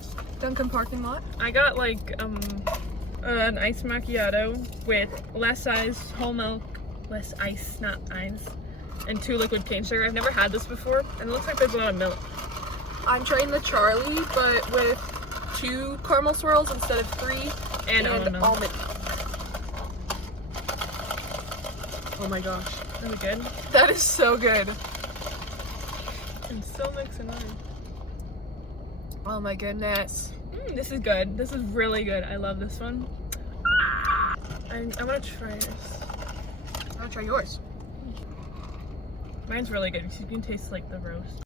the Dunkin parking lot. I got like an iced macchiato with less ice, whole milk, less ice, not ice, and 2 liquid cane sugar. I've never had this before, and it looks like there's a lot of milk. I'm trying the Charlie, but with 2 caramel swirls instead of 3, and almond. Oh my gosh, is it good? That is so good. And so mixing on. Oh my goodness. This is good. This is really good. I love this one. I want to try this. I want to try yours. Mine's really good because you can taste like the roast.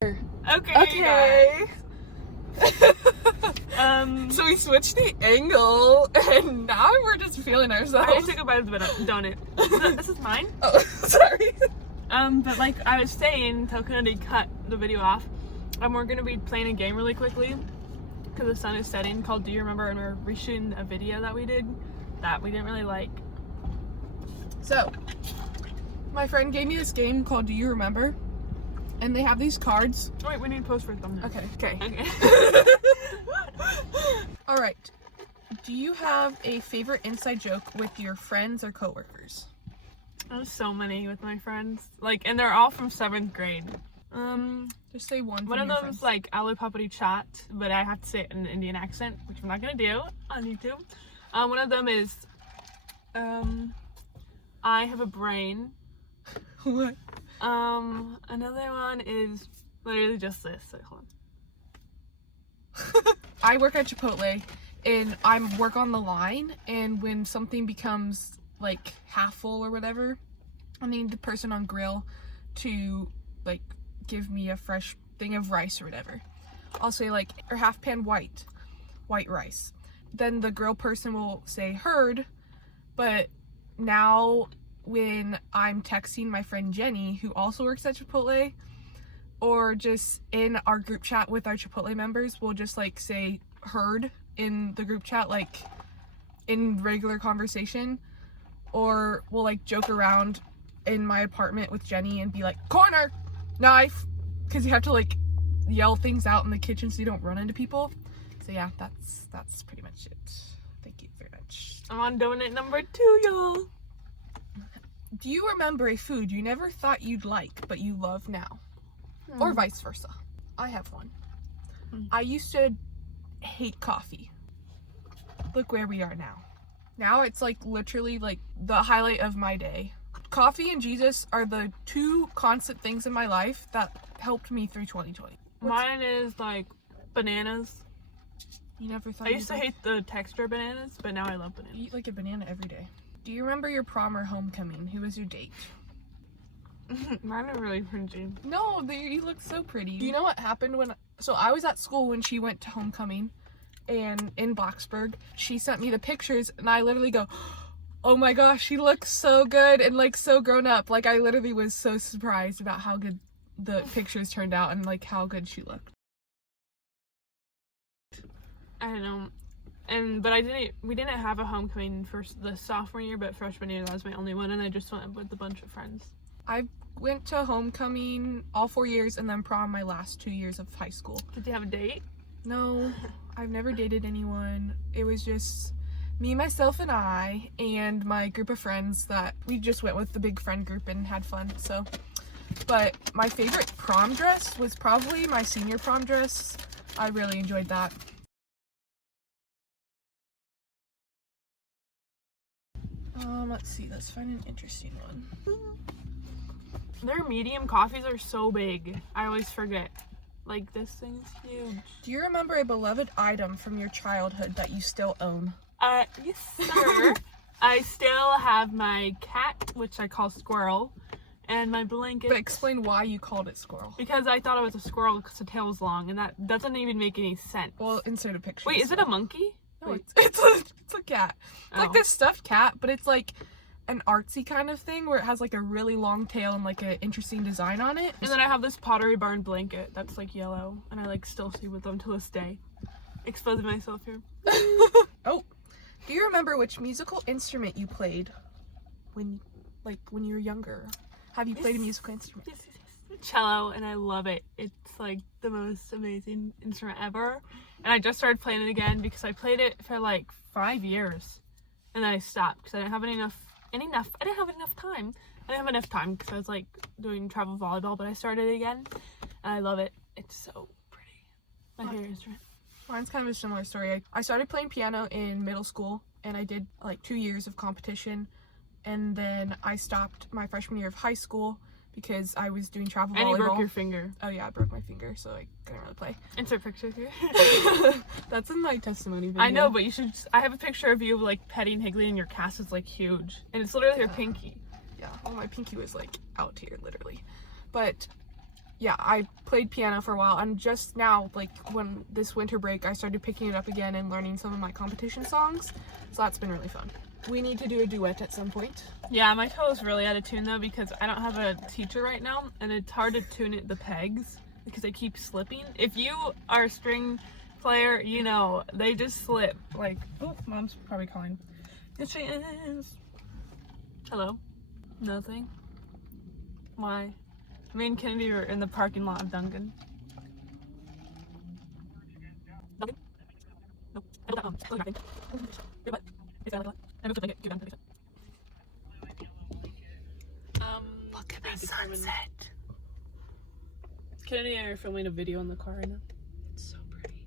Okay. So we switched the angle, and now we're just feeling ourselves. I took a bite of the donut. This is mine. Oh, sorry. But like I was saying, till Kennedy cut the video off, we're gonna be playing a game really quickly because the sun is setting. Called Do You Remember? And we're reshooting a video that we did that we didn't really like. So, my friend gave me this game called Do You Remember? And they have these cards. Oh wait, we need to post for a thumbnail. Okay. Okay. All right. Do you have a favorite inside joke with your friends or coworkers? I have so many with my friends, like, and they're all from 7th grade. Just say one. One of them is like "Alu Papadi Chat," but I have to say it in an Indian accent, which I'm not gonna do on YouTube. One of them is, "I have a brain." What? Another one is literally just this. Wait, hold on. I work at Chipotle, and I work on the line, and when something becomes like half full or whatever, I need the person on grill to like give me a fresh thing of rice or whatever. I'll say like, or half pan white rice. Then the grill person will say heard, but now when I'm texting my friend Jenny, who also works at Chipotle, or just in our group chat with our Chipotle members, we'll just like say heard in the group chat, like in regular conversation, or we'll like joke around in my apartment with Jenny and be like, corner, knife, because you have to like yell things out in the kitchen so you don't run into people. So yeah, that's pretty much it. Thank you very much. I'm on donut number 2, y'all. Do you remember a food you never thought you'd like but you love now? Or vice versa? I have one. I used to hate coffee. Look where we are now. Now it's like literally like the highlight of my day. Coffee and Jesus are the 2 constant things in my life that helped me through 2020. Mine is like bananas. You never thought I used to hate the texture of bananas, but now I love bananas. You eat like a banana every day. Do you remember your prom or homecoming? Who was your date? Mine are really cringy. No, you look so pretty. Do you know what happened when... So I was at school when she went to homecoming, and in Blacksburg, she sent me the pictures, and I literally go, oh my gosh, she looks so good and like so grown up. Like I literally was so surprised about how good the pictures turned out and like how good she looked. I don't know. But we didn't have a homecoming for the sophomore year, but freshman year that was my only one, and I just went with a bunch of friends. I went to homecoming all 4 years and then prom my last 2 years of high school. Did you have a date? No, I've never dated anyone. It was just me, myself, and I, and my group of friends that we just went with the big friend group and had fun, so. But my favorite prom dress was probably my senior prom dress. I really enjoyed that. Let's see, let's find an interesting one. Their medium coffees are so big. I always forget. Like, this thing is huge. Do you remember a beloved item from your childhood that you still own? Yes, sir. I still have my cat, which I call Squirrel, and my blanket. But explain why you called it Squirrel. Because I thought it was a squirrel because the tail was long, and that doesn't even make any sense. Well, insert a picture. Wait, is it a monkey? No, it's a cat. It's like this stuffed cat, but it's like an artsy kind of thing where it has like a really long tail and like an interesting design on it. And then I have this Pottery Barn blanket that's like yellow, and I like still sleep with them to this day. Exposing myself here. Oh, do you remember which musical instrument you played when you were younger? Have you played a musical instrument? Yes. cello, and I love it. It's like the most amazing instrument ever. And I just started playing it again because I played it for like 5 years, and then I stopped because I didn't have enough time. I didn't have enough time because I was like doing travel volleyball, but I started it again, and I love it. It's so pretty. My favorite instrument. Mine's kind of a similar story. I started playing piano in middle school, and I did like 2 years of competition, and then I stopped my freshman year of high school because I was doing travel volleyball. And you broke your finger. Oh yeah, I broke my finger, so I couldn't really play. Insert picture here. That's in my testimony video. I know, but you should. I have a picture of you like petting Higley, and your cast is like huge, and it's literally your pinky. Yeah, well, my pinky was like out here, literally. But yeah, I played piano for a while, and just now, like when this winter break, I started picking it up again and learning some of my competition songs. So that's been really fun. We need to do a duet at some point. Yeah, my cello's really out of tune though because I don't have a teacher right now, and it's hard to tune it the pegs because they keep slipping. If you are a string player, you know they just slip. Like, oh, mom's probably calling. Yes, she is. Hello. Nothing. Why? Me and Kennedy are in the parking lot of Dunkin. Dunkin? Nope. Look at the sunset. Kennedy and I are filming a video in the car right now. It's so pretty.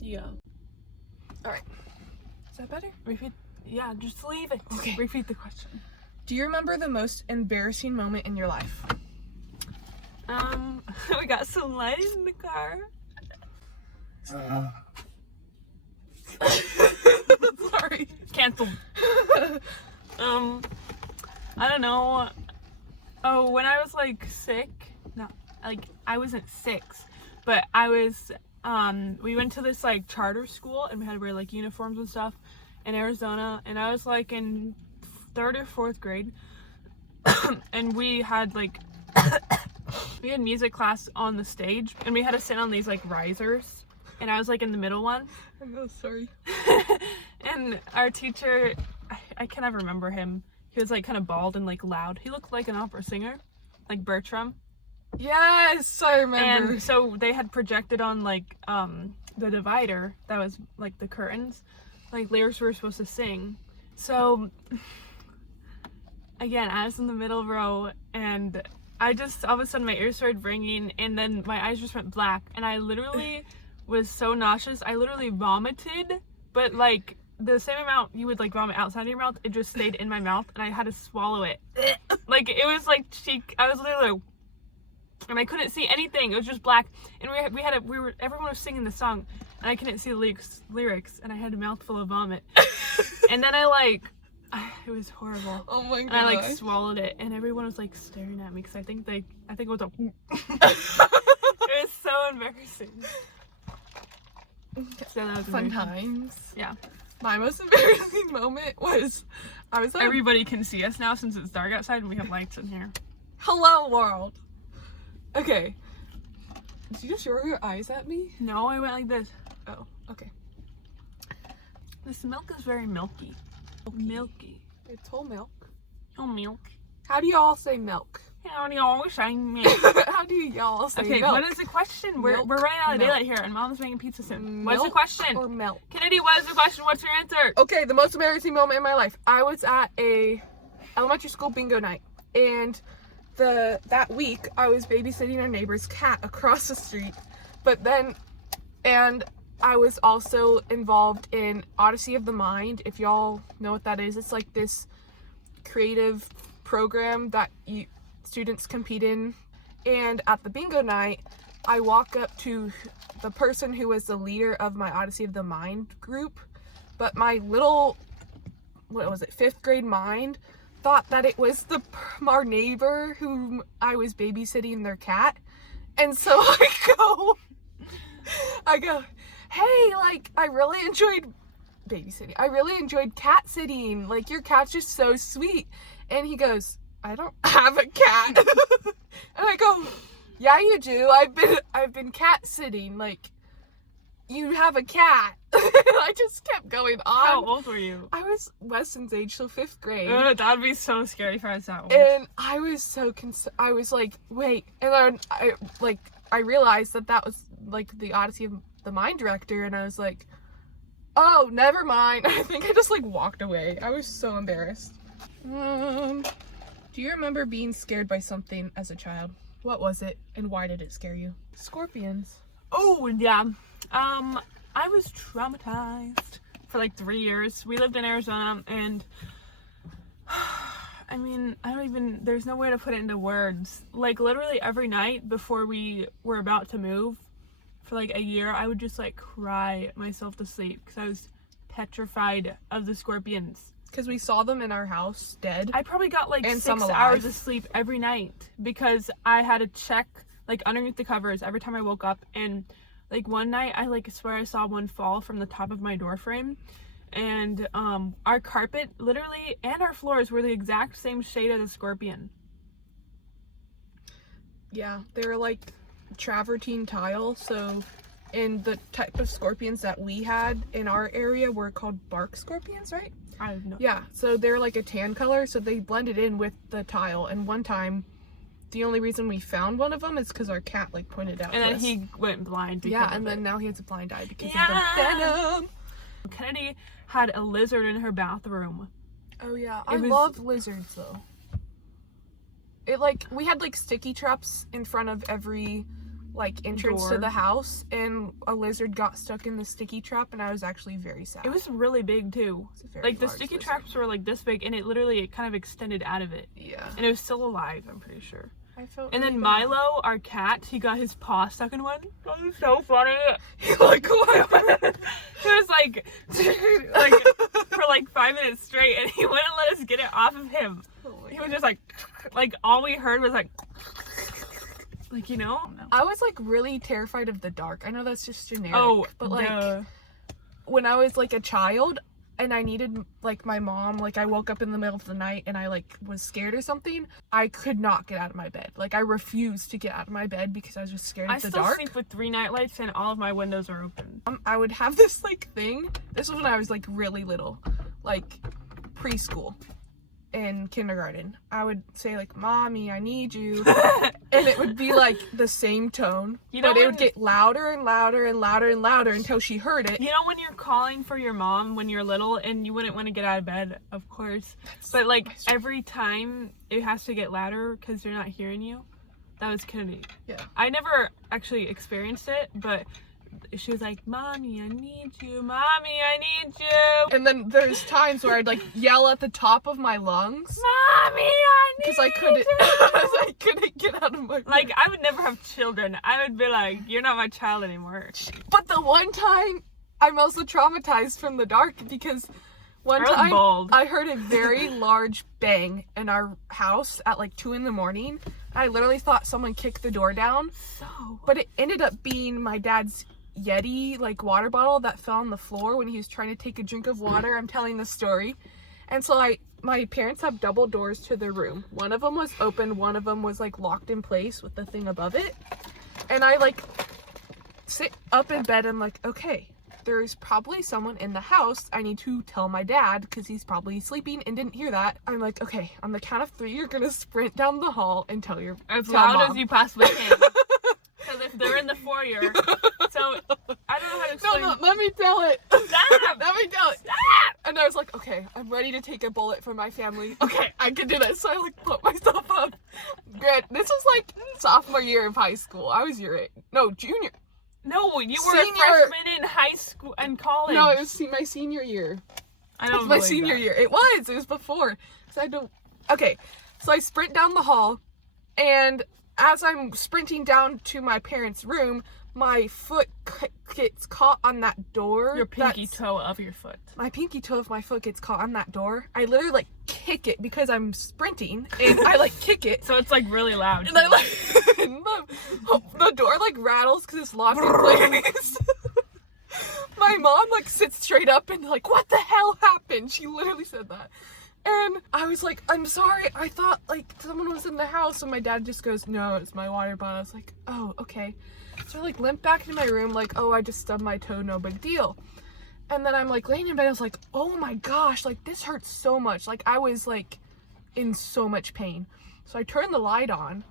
Yeah. Alright. Is that better? Repeat. Yeah, just leave it. Okay. Repeat the question. Do you remember the most embarrassing moment in your life? We got some lights in the car. Sorry. Canceled. I don't know. Oh, when I was like sick, no, like I wasn't 6, but I was, we went to this like charter school and we had to wear like uniforms and stuff in Arizona, and I was like in 3rd or 4th grade, and we had like, we had music class on the stage, and we had to sit on these like risers, and I was like in the middle one. I'm so sorry. And our teacher, I can't ever remember him. He was like kind of bald and like loud. He looked like an opera singer, like Bertram. Yes, I remember. And so they had projected on like the divider that was like the curtains, like lyrics we were supposed to sing. So again, I was in the middle row, and I just all of a sudden my ears started ringing, and then my eyes just went black, and I literally was so nauseous. I literally vomited, but like the same amount you would like vomit outside your mouth, it just stayed in my mouth, and I had to swallow it. Like it was like cheek. I was literally, and I couldn't see anything. It was just black, and everyone was singing the song, and I couldn't see the lyrics, and I had a mouthful of vomit. And then it was horrible. Oh my god. And I like swallowed it, and everyone was like staring at me because I think it was a. It was so embarrassing. So that was fun embarrassing. times. Yeah. My most embarrassing moment was I was like, Everybody can see us now since it's dark outside and we have lights in here. hello world. Okay. Did you just roll your eyes at me? No, I went like this. Oh, okay. This milk is very milky. Milky. It's whole milk. Oh, milk. How do y'all say milk? How do you always say milk? How do y'all say Okay, milk? what is the question? We're Milk, running out of milk. daylight here, and Mom's making pizza soon. What's the Milk question? or milk? Kennedy, what is the question? What's your answer? Okay, the most embarrassing moment in my life. I was at a elementary school bingo night, and that week I was babysitting our neighbor's cat across the street. And I was also involved in Odyssey of the Mind. If y'all know what that is, it's like this creative program that students compete in. And at the bingo night, I walk up to the person who was the leader of my Odyssey of the Mind group, but my little, 5th grade mind thought that it was our neighbor whom I was babysitting their cat. And so I go, hey, like, I really enjoyed babysitting. I really enjoyed cat sitting. Like, your cat's just so sweet. And he goes, I don't have a cat. And I go, yeah, you do. I've been cat sitting. Like, you have a cat. I just kept going on. How old were you? I was Weston's age, so 5th grade. That would be so scary if I was that old. And I was so I was like, wait. And then I realized that was like the Odyssey of the Mind Director, and I was like, oh, never mind. I think I just like walked away. I was so embarrassed. Do you remember being scared by something as a child? What was it, and why did it scare you? Scorpions. Oh, yeah. I was traumatized for like 3 years. We lived in Arizona, and I mean, there's no way to put it into words. Like, literally every night before we were about to move for like a year, I would just like cry myself to sleep because I was petrified of the scorpions. Because we saw them in our house dead. I probably got like and 6 hours of sleep every night because I had to check like underneath the covers every time I woke up. And like one night I like swear I saw one fall from the top of my door frame, and our carpet literally and our floors were the exact same shade of the scorpion. Yeah, they were like travertine tile. So, and the type of scorpions that we had in our area were called bark scorpions, right? I have no. Yeah, so they're like a tan color, so they blended in with the tile. And one time, the only reason we found one of them is because our cat like pointed out. And then to us. he went blind. Because Yeah, of and it. then now he has a blind eye because Yeah. of the venom. Kennedy had a lizard in her bathroom. Oh yeah, It was- love lizards though. It like we had like sticky traps in front of every like entrance Door. to the house, and a lizard got stuck in the sticky trap, and I was actually very sad. It was really big too. It's a very Like the large sticky lizard. traps were like this big, and it kind of extended out of it, Yeah, and it was still alive. I'm pretty sure. I felt. And really then bad. Milo, our cat, he got his paw stuck in one. That was so funny. like what? He was like for like 5 minutes straight, and he wouldn't let us get it off of him. Oh my He was God. just like all we heard was like you know. I was like really terrified of the dark. I know that's just generic, Oh, but like duh. when I was like a child and I needed like my mom, like I woke up in the middle of the night and I like was scared or something, I could not get out of my bed. Like I refused to get out of my bed because I was just scared I of the still dark. sleep with 3 night lights, and all of my windows are open. I would have this like thing. This was when I was like really little, like preschool and kindergarten. I would say like, "Mommy, I need you," and it would be like the same tone, You know but it would when- get louder and louder and louder and louder until she heard it. You know when you're calling for your mom when you're little and you wouldn't want to get out of bed, of course. But like every time it has to get louder because they're not hearing you. That was Kennedy. Yeah. I never actually experienced it, but she was like, "Mommy, I need you. Mommy, I need you." And then there's times where I'd like yell at the top of my lungs Mommy, I need because I couldn't, you. I couldn't get out of my bed. Like, I would never have children. I would be like, "You're not my child anymore." But the one time, I'm also traumatized from the dark because one I was time bold. I heard a very large bang in our house at like 2 a.m. I literally thought someone kicked the door down, So but it ended up being my dad's Yeti like water bottle that fell on the floor when he was trying to take a drink of water. I'm telling the story. And so my parents have double doors to their room. One of them was open, one of them was like locked in place with the thing above it. And I like sit up in bed and like, okay, there's probably someone in the house. I need to tell my dad because he's probably sleeping and didn't hear that. I'm like, okay, on the count of 3, you're gonna sprint down the hall and tell as tell loud Mom. as you possibly can. Because if they're in the foyer, so I don't know how to explain. No, let me tell it. Stop! Let me tell it. Stop! And I was like, okay, I'm ready to take a bullet for my family. Okay, I can do this. So I like put myself up. Grant, this was like sophomore year of high school. I was junior. No, you were Senior. a freshman in high school and college. No, it was my senior year. I It don't was my believe senior that. year. It was before. So I don't. Okay, so I sprint down the hall, and as I'm sprinting down to my parents' room, my foot gets caught on that door. Your pinky toe of your foot. My pinky toe of my foot gets caught on that door. I literally like kick it because I'm sprinting, and I like kick it. So it's like really loud. And I like the door like rattles because it's locked in place. My mom like sits straight up and like, what the hell happened? She literally said that. And I was like, I'm sorry, I thought like someone was in the house. And my dad just goes, no, it's my water bottle. I was like, oh, okay. So I like limp back into my room like, oh, I just stubbed my toe, no big deal. And then I'm like laying in bed, I was like, oh my gosh, like this hurts so much. Like I was like in so much pain. So I turned the light on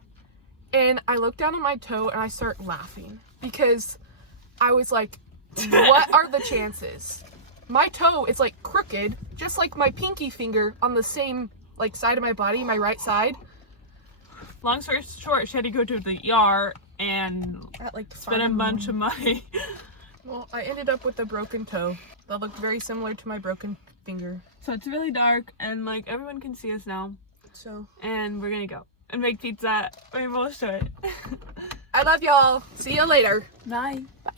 and I look down at my toe and I start laughing because I was like, what are the chances? My toe is like crooked, just like my pinky finger on the same like side of my body, my right side. Long story short, she had to go to the ER and At like spend a bunch of money. Well, I ended up with a broken toe that looked very similar to my broken finger. So it's really dark and like everyone can see us now. So, And we're gonna go and make pizza. Maybe we'll show it. I love y'all. See you later. Bye. Bye.